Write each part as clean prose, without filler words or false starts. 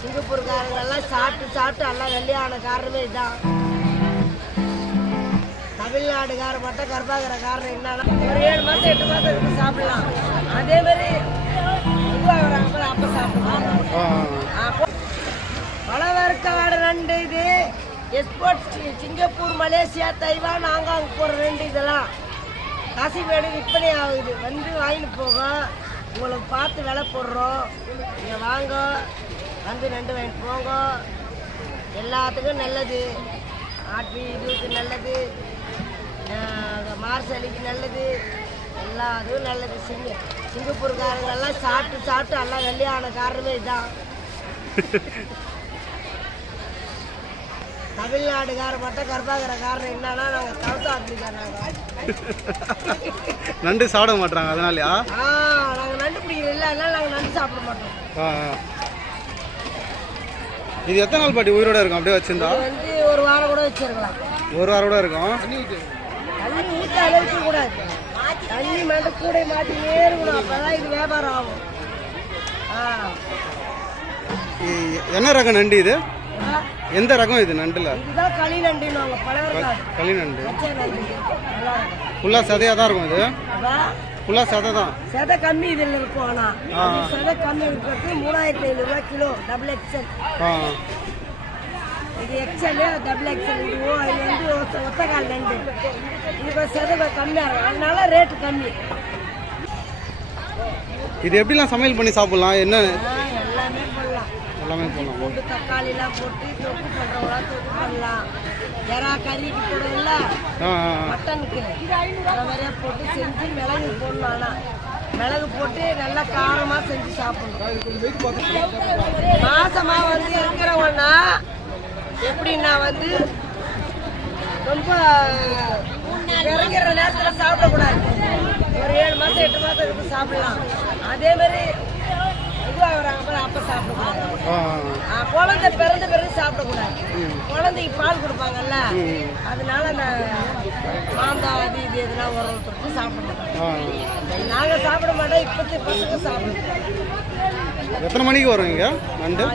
சிங்கப்பூர்காரங்கெல்லாம் சாப்பிட்டு எல்லாம் வெள்ளையான காரணமே இதுதான். தமிழ்நாடுகார மட்டும் கர்ப்பாகிற காரணம் என்னன்னா ஒரு 7 மாதம் 8 மாதம் இருக்கு சாப்பிடலாம். அதே மாதிரி இதுவாகிறாங்க அப்போ சாப்பிடுவாங்க. பலவர்க்காடு நண்டு இது export Singapore, Malaysia, Taiwan, Hong Kong போகிற நண்டு. இதெல்லாம் காசிமேடு விற்பனை ஆகுது. வந்து வாங்கிட்டு போக உங்களுக்கு பார்த்து விலை போடுறோம். நீங்கள் வாங்க, வந்து நண்டு வாங்கிட்டு போங்க. எல்லாத்துக்கும் நல்லது. ஆட்டு இதுக்கு நல்லது, மார்சலிக்கு நல்லது, எல்லாத்துக்கும் நல்லது. சிங்கப்பூர்காரங்கெல்லாம் சாப்பிட்டு எல்லாம் வெள்ளையான காரணமே இதுதான். தமிழ்நாடுகார மட்டும் கர்ப்பாகிற காரணம் என்னன்னா நாங்கள் சவுத் ஆப்பிரிக்காரங்க நண்டு சாப்பிட மாட்டாங்க. அதனாலயா? நாங்கள் நண்டு பிடிக்கிறோம் இல்லை, அதனால நாங்கள் நண்டு சாப்பிட மாட்டோம். இது எத்தனை நாள் பாட்டி உயிரோட இருக்கும்? அப்படியே வச்சிருந்தா வந்து ஒரு வாரம் கூட வச்சிருக்கலாம். ஒரு வாரம் கூட இருக்கும். தண்ணி ஊற்ற அளவுக்கு கூடாது. தண்ணி மட்டும் கூட மாட்டினே இருக்கணும். அப்பதான் இது வியாபாரம் ஆகும். என்ன ரகம் நண்டு இது? எந்த ரகம் இது நண்டுல? இதுதான் களி நண்டுன்னு பலவர்க்காடு. களி நண்டு ஃபுல்லா சதையா தான் இருக்கும். இது ஃபுல்லா சதை தான். சதை கம்மி இதில் இருக்கும். ஆனால் சதை கம்மி இருக்கிறது 3500 ரூபா கிலோ. Double excel. இது எக்ஸல், டபுள் எக்ஸல். இது வந்து ஒத்தக்கால் நண்டு. இது சதை கம்மியாக இருக்கும், அதனால ரேட்டு கம்மி. இது எப்படிலாம் சமையல் பண்ணி சாப்பிடலாம்? என்ன எல்லாமே போடலாம். எல்லாமே போடலாம். போட்டு தக்காளிலாம் போட்டு தொக்கு பண்ணுறவங்களாம் தொக்கு பண்ணலாம். எறா கறிக்கு போடல, மட்டனுக்கு அதை மாதிரியே போட்டு செஞ்சு மிளகு போடணும். ஆனால் மிளகு போட்டு நல்லா காரமாக செஞ்சு சாப்பிடணும். மாசமாக வந்து இருக்கிறவங்கன்னா எப்படின்னா வந்து ரொம்ப இறங்கிற நேரத்தில் சாப்பிடக்கூடாது. ஒரு 7 மாதம் 8 மாதம் இருக்கு சாப்பிடலாம். அதே மாதிரி இதுவாகிறாங்க அப்போ சாப்பிடக்கூடாது. குழந்தை பிறந்த பிறகு சாப்பிடக்கூடாது. குழந்தைக்கு பால் கொடுப்பாங்கல்ல, அதனால நான் மாந்தா அது இது எதுனா உறவு சாப்பிட மாட்டோம். நாங்கள் சாப்பிட மாட்டோம். இப்போத்தி பசங்க சாப்பிடுவோம். எத்தனை மணிக்கு வரும் இங்கே நண்டு? 6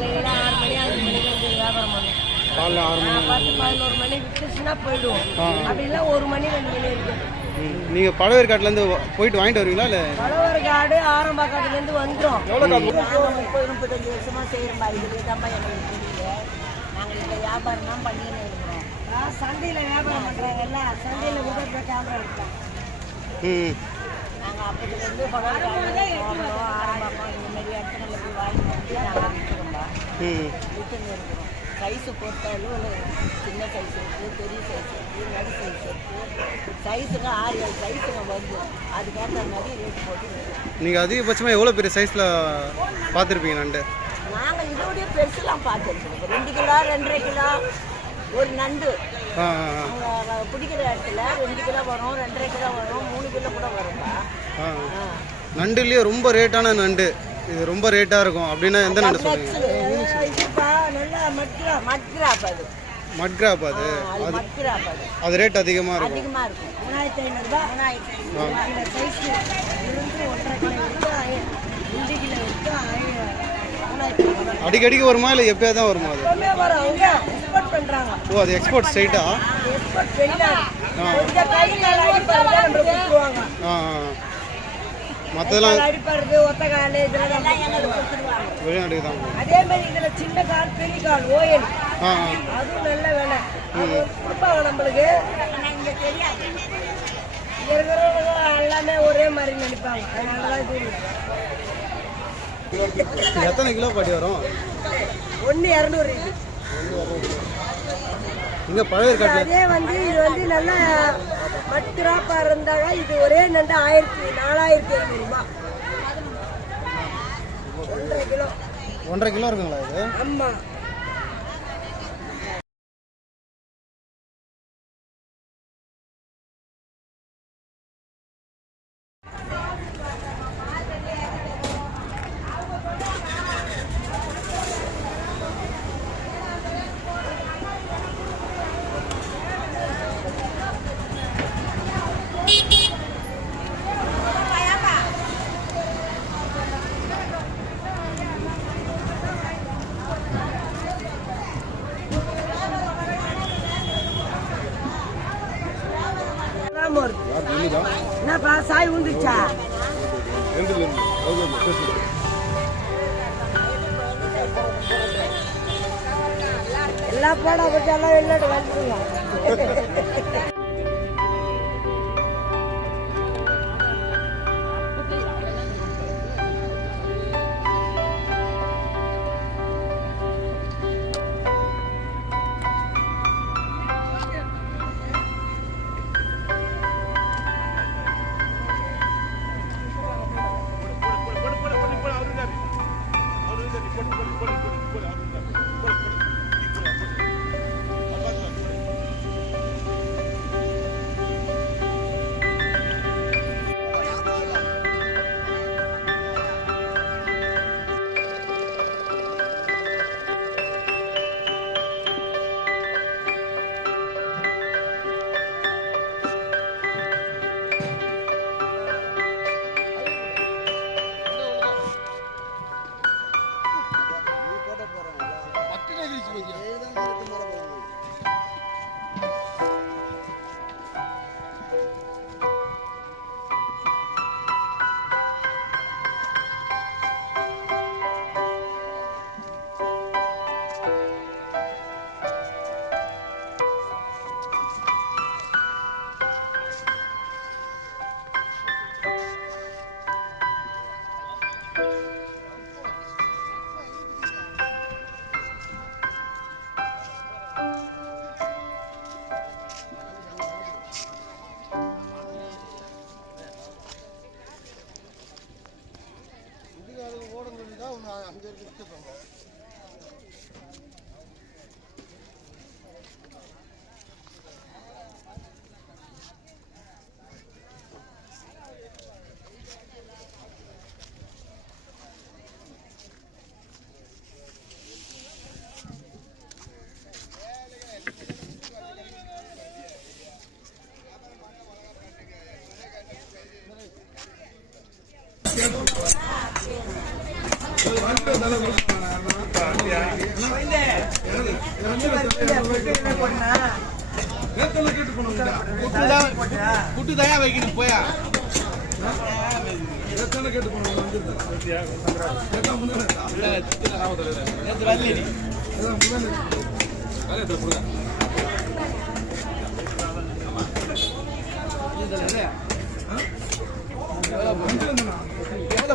மணி 5 மணிக்கு வந்து வியாபாரம் பண்ணுவோம். காலைல 6 மணி 10 11 மணி விட்டுச்சுன்னா போயிடுவோம். அப்படின்னா 1 மணி 2 மணி இருக்கு. நீங்கள் பழவேற்காட்டிலேருந்து போயிட்டு வாங்கிட்டு வருவீங்களா? இல்லை பழவேற்காடு ஆரம்பாக்காட்டுலேருந்து வந்துடும். 30-35 வருஷமாக செய்கிற மாதிரி இதுதான் எங்களுக்கு தெரியல. நாங்கள் இந்த வியாபாரம் தான் பண்ணின்னு இருக்கிறோம். சந்தையில் வியாபாரம் பண்ணுறாங்கல்ல, சந்தையில் முதல் கேமரா எடுக்கலாம். நாங்கள் அப்போதுலேருந்து பழவேற்காடு போகணும், ஆரம்பாக்கம் இந்த மாதிரி இடத்துல போய் வாங்கி வந்து நாங்கள் விற்றுன்னு இருக்கிறோம். சைஸு பொறுத்தாலும் சின்ன சைஸ் இருக்குது, பெரிய சைஸ் இருக்குது, நடு சைஸ் இருக்குது. சைஸுங்க 6-7 சைஸுங்க வந்து அதுக்கேற்ற மாதிரி ரேட் போட்டு. நீங்கள் அதிகபட்சமாக எவ்வளோ பெரிய சைஸில் பார்த்துருப்பீங்க நண்டு? நாங்கள் இதோடைய பெருசுலாம் பார்த்துருக்கோம். 2 கிலோ 2.5 கிலோ ஒரு நண்டு நாங்கள் பிடிக்கிற இடத்துல 2 கிலோ வரும், 2.5 கிலோ வரும், 3 கிலோ கூட வரும்பா. நண்டுலேயே ரொம்ப ரேட்டான நண்டு இது ரொம்ப ரேட்டாக இருக்கும் அப்படின்னா எந்த நண்டு சொல்லுவீங்க? இதுப்பா நல்லா மட்கிராப். அது மட்கிராப். அது ரேட் அதிகமாக இருக்கும். 3500 ரூபா. 3500 இந்த சைஸ் இருந்து 1.5 கிலோ இருக்கு, 2 கிலோ இருக்கு. அடிக்கடிக்கு வருமா இல்லை எப்போயா தான் வருமா? அது வரும். அவங்க எக்ஸ்போர்ட் பண்ணுறாங்க. ஓ, அது எக்ஸ்போர்ட் ஸ்ட்ரைட்டா? எக்ஸ்போர்ட் வெளிநாடு. கொஞ்சம் கை கால் அடிப்பாங்க, நம்ம கொடுத்துருவாங்க. மற்றதெல்லாம் அடிப்படுறது ஒத்தக்கால் இதெல்லாம் வெளிநாட்டுக்கு தான். அதே மாதிரி இதில் சின்ன கால் பெரிய கால் ஓயல் அதுவும் நல்ல வேலை. அது கொடுப்பாங்க நம்மளுக்கு. இங்கே இருக்கிறவங்க எல்லாமே ஒரே மாதிரி நினைப்பாங்க. அதனால தான் இது எத்தனை கிலோ பாட்டி வரும்? 1-200. இங்கே பழவேற்காட்டில் அதே வந்து இது வந்து நல்லா மட்கிராப்பா இருந்தாங்க. இது ஒரே நண்டு 4,500 ரூபா. 1.5 கிலோ. 1.5 கிலோ இருக்குங்களா இது? ஆமாம். என்னப்பா சாய் ஊந்துச்சா எல்லா போடா பச்செல்லாம் வெளிநாட்டு வந்துருங்க. குட்டு தயா வைக்கணும் போயா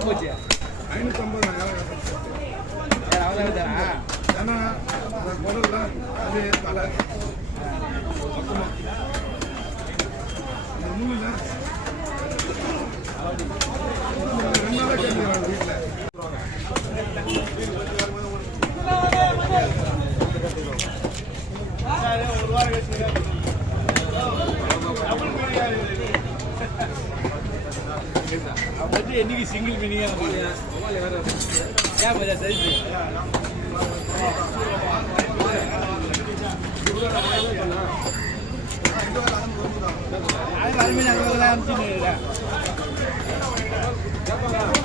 போச்சு 你single meaning ya baca saya itu ada